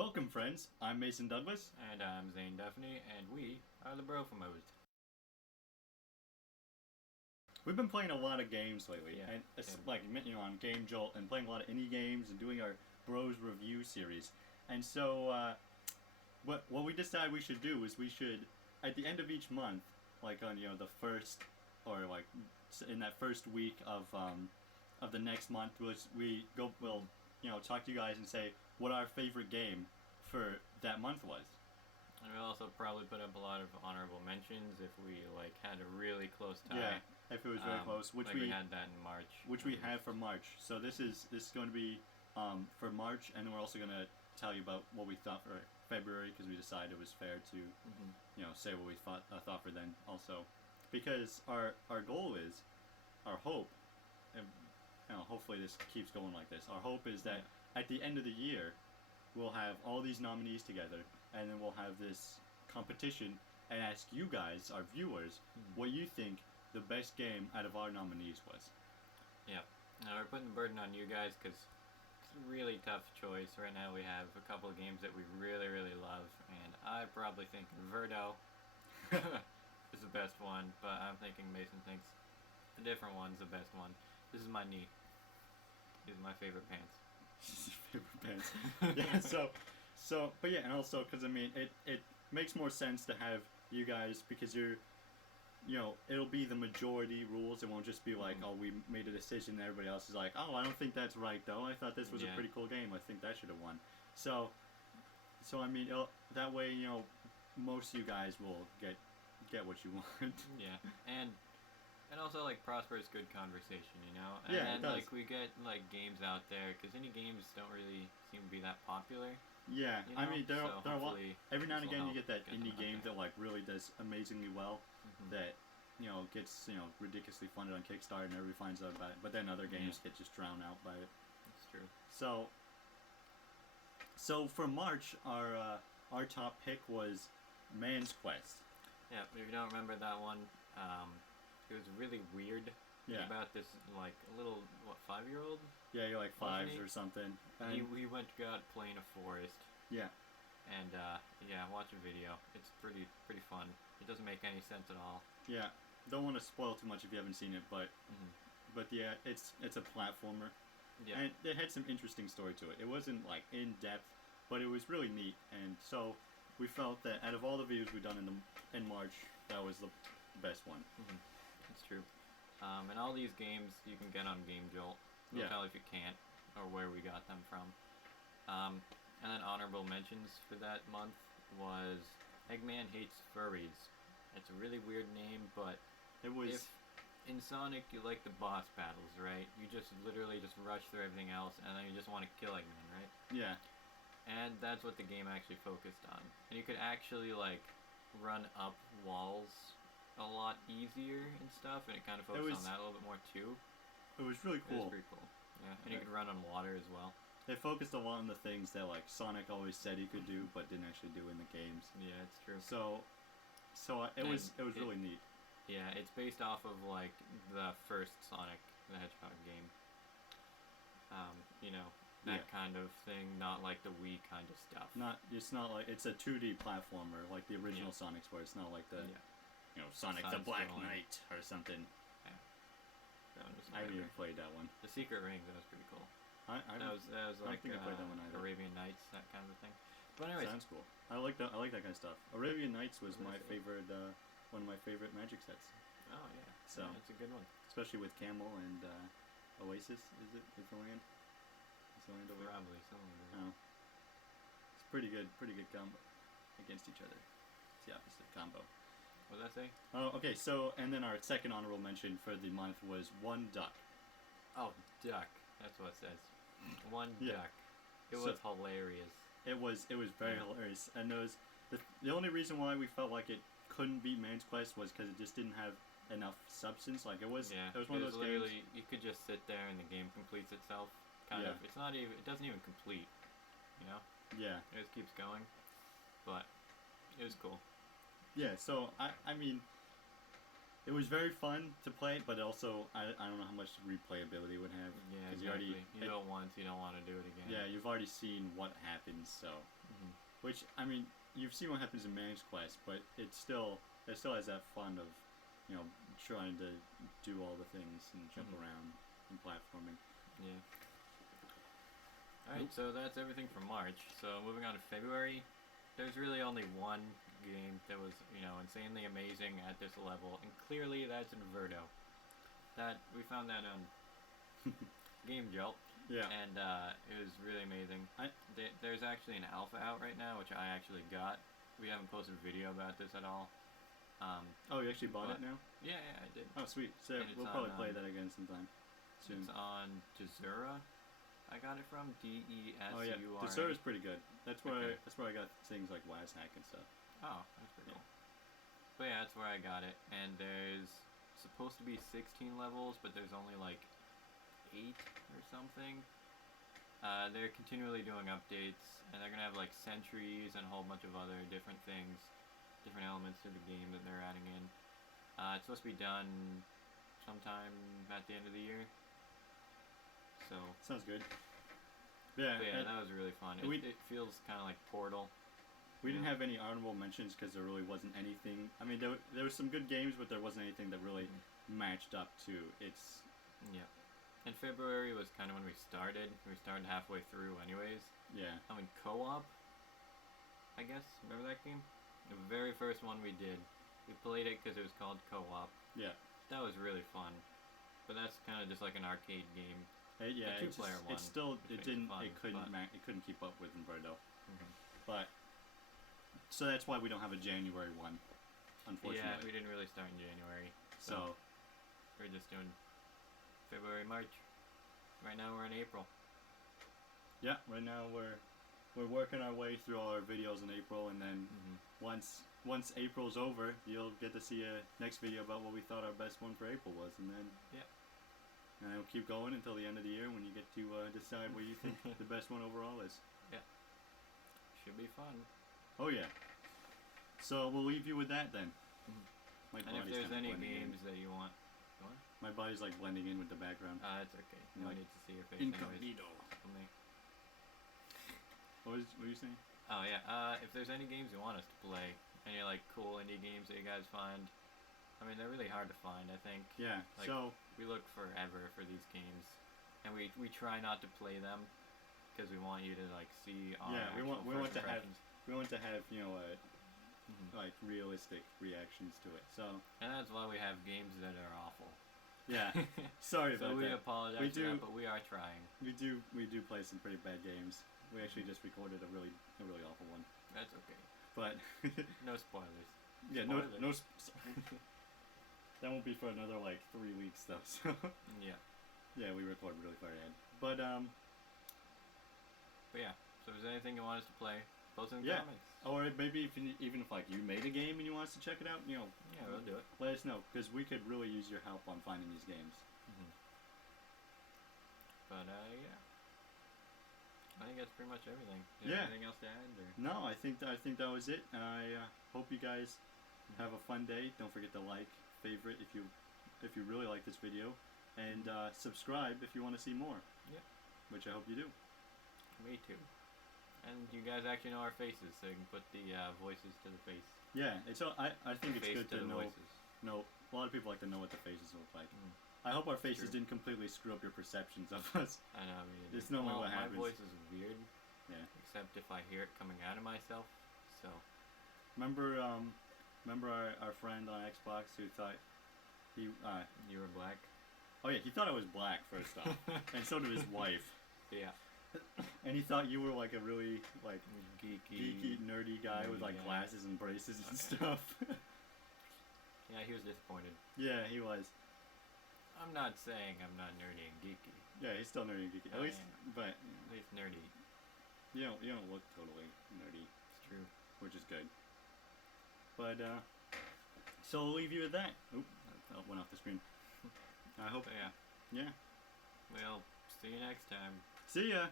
Welcome, friends. I'm Mason Douglas. And I'm Zane Duffney, and we are the Brofamos. We've been playing a lot of games lately, Yeah, and it's yeah. like on Game Jolt, and playing a lot of indie games and doing our Bros review series. And so, what we decided we should do is we should, at the end of each month, like on the first, or like in that first week of the next month, we'll talk to you guys and say what our favorite game for that month was. And we'll also probably put up a lot of honorable mentions if we had a really close tie. Yeah, if it was very close, which we had that in March. Which we have for March. So this is going to be for March, and then we're also going to tell you about what we thought for February, because we decided it was fair to say what we thought for then also, because our goal is, our hope, and hopefully this keeps going like this. Our hope is that at the end of the year, we'll have all these nominees together, and then we'll have this competition and ask you guys, our viewers, what you think the best game out of our nominees was. Yeah. Now we're putting the burden on you guys because it's a really tough choice. Right now we have a couple of games that we really, really love, and I probably think Verdo is the best one, but I'm thinking Mason thinks a different one's the best one. This is my knee. These are my favorite pants. Favorite pants. Yeah. But yeah, and also because it makes more sense to have you guys, because it'll be the majority rules. It won't just be like, oh, we made a decision and everybody else is like, oh, I don't think that's right though. I thought this was a pretty cool game. I think that should have won. So that way, most of you guys will get what you want. Yeah, and also prosperous good conversation, And Yeah, it does. we get games out there, because indie games don't really seem to be that popular. Yeah, there are a lot. Every now and again, you get that get indie game there. that really does amazingly well. That gets ridiculously funded on Kickstarter and everybody finds out about it. But then other games get just drowned out by it. That's true. So for March, our top pick was Man's Quest. Yeah, if you don't remember that one, it was really weird. Yeah. About this little 5-year-old. Yeah, you're like 5 or something. We went to go out play in a forest. Yeah. And watch a video. It's pretty fun. It doesn't make any sense at all. Yeah, don't want to spoil too much if you haven't seen it, but yeah, it's a platformer. Yeah. And it had some interesting story to it. It wasn't in depth, but it was really neat. And so we felt that out of all the videos we've done in March, that was the best one. That's true. And all these games you can get on Game Jolt. We'll tell if you can't, or where we got them from. And then honorable mentions for that month was Eggman Hates Furries. It's a really weird name, but if in Sonic you like the boss battles, right? You just literally just rush through everything else, and then you just want to kill Eggman, right? Yeah. And that's what the game actually focused on. And you could actually run up walls a lot easier and stuff, and it kind of focused on that a little bit more too. It was really cool. It was pretty cool. Yeah, and you could run on water as well. They focused a lot on the things that Sonic always said he could do, but didn't actually do in the games. Yeah, it's true. So it was really neat. Yeah, it's based off of the first Sonic the Hedgehog game. That kind of thing, not like the Wii kind of stuff. It's a 2D platformer like the original Sonics, where it's not like the Sonic the Black Knight or something. Yeah. I haven't even played that one. The Secret Ring, that was pretty cool. That was I don't think I played that one either. Arabian Nights, that kind of thing. But anyways, sounds cool. I like that kind of stuff. Arabian Nights was my favorite, one of my favorite Magic sets. Oh yeah, so it's a good one. Especially with Camel and Oasis. Is it? Is the land? Is the land over? Probably somewhere. Oh, it's pretty good combo against each other. It's the opposite combo. What did I say? Oh, okay. So, and then our second honorable mention for the month was One Duck. Oh, Duck. That's what it says. One Duck. It was hilarious. It was very hilarious, and the only reason why we felt like it couldn't beat Man's Quest was because it just didn't have enough substance. It was one of those games. You could just sit there and the game completes itself. Kind of. It's not even. It doesn't even complete. Yeah. It just keeps going, but it was cool. Yeah. So it was very fun to play, but also I don't know how much replayability it would have. Yeah, exactly. You don't want to do it again. Yeah, you've already seen what happens, so Which, I mean, you've seen what happens in Man's Quest, but it still has that fun of, trying to do all the things and jump around and platforming. Yeah. Alright, so that's everything for March. So moving on to February, there's really only one game that was, insanely amazing at this level, and clearly that's Inverto. We found that on Game Jolt. Yeah. And it was really amazing. There's actually an alpha out right now, which I actually got. We haven't posted a video about this at all. You actually bought it now? Yeah, I did. Oh, sweet. So we'll probably play that again sometime soon. It's on Desura. I got it from DESURA. Oh yeah, Desura's pretty good. That's where I got things like WazHack and stuff. Oh, that's pretty cool. But yeah, that's where I got it. And there's supposed to be 16 levels, but there's only like 8 or something. They're continually doing updates, and they're gonna have like sentries and a whole bunch of other different things, different elements to the game that they're adding in. It's supposed to be done sometime at the end of the year. So sounds good. Yeah. But yeah, that was really fun. It feels kind of like Portal. We didn't have any honorable mentions because there really wasn't anything. I mean, there was some good games, but there wasn't anything that really matched up to its. Yeah. And February was kind of when we started. We started halfway through, anyways. Yeah. I mean, co-op. I guess, remember that game? The very first one we did. We played it because it was called co-op. Yeah. That was really fun. But that's kind of just like an arcade game. Yeah, a two-player one. It couldn't keep up with Inverto. But so that's why we don't have a January one, unfortunately. Yeah, we didn't really start in January. So we're just doing February, March. Right now we're in April. Yeah, right now we're working our way through all our videos in April, and then once April's over, you'll get to see a next video about what we thought our best one for April was, and then and it'll keep going until the end of the year when you get to decide what you think the best one overall is. Yeah, should be fun. Oh yeah. So we'll leave you with that then. And if there's any games that you want. What? My body's like blending in with the background. It's okay. No need to see your face. Incognito. What were you saying? Oh yeah. If there's any games you want us to play, any like cool indie games that you guys find, I mean they're really hard to find. I think. Yeah. Like, so we look forever for these games, and we try not to play them because we want you to like see our we want to have Mm-hmm. like realistic reactions to it. So and that's why we have games that are awful. Yeah. Sorry about that. So we apologize for that, but we are trying. We do play some pretty bad games. We actually just recorded a really awful one. That's okay. But no spoilers. Yeah, spoilers. That won't be for another like 3 weeks though. So yeah. Yeah, we record really far ahead. But yeah. So if there's anything you want us to play, post in the comments. Or maybe even if like you made a game and you want us to check it out, yeah, we'll do it. Let us know because we could really use your help on finding these games. But yeah, I think that's pretty much everything. Anything else to add? Or? No, I think that was it. I hope you guys have a fun day. Don't forget to like, favorite if you really like this video, and subscribe if you want to see more. Yeah. Which I hope you do. Me too. And you guys actually know our faces, so you can put the voices to the face. Yeah, I think it's good to know. Voices. No, a lot of people like to know what the faces look like. I hope our faces didn't completely screw up your perceptions of us. I know. I mean, it's normally what happens. My voice is weird. Yeah. Except if I hear it coming out of myself. So. Remember our friend on Xbox who thought you were black. Oh yeah, he thought I was black first off, and so did his wife. Yeah. And he thought you were like a really like geeky nerdy guy with like glasses and braces and stuff. Yeah, he was disappointed. Yeah, he was. I'm not saying I'm not nerdy and geeky. Yeah, he's still nerdy and geeky. At least, but at least nerdy. You don't look totally nerdy. It's true. Which is good. But so I'll leave you with that. Oop, that went off the screen. I hope. So, yeah. Yeah. We'll see you next time. See ya!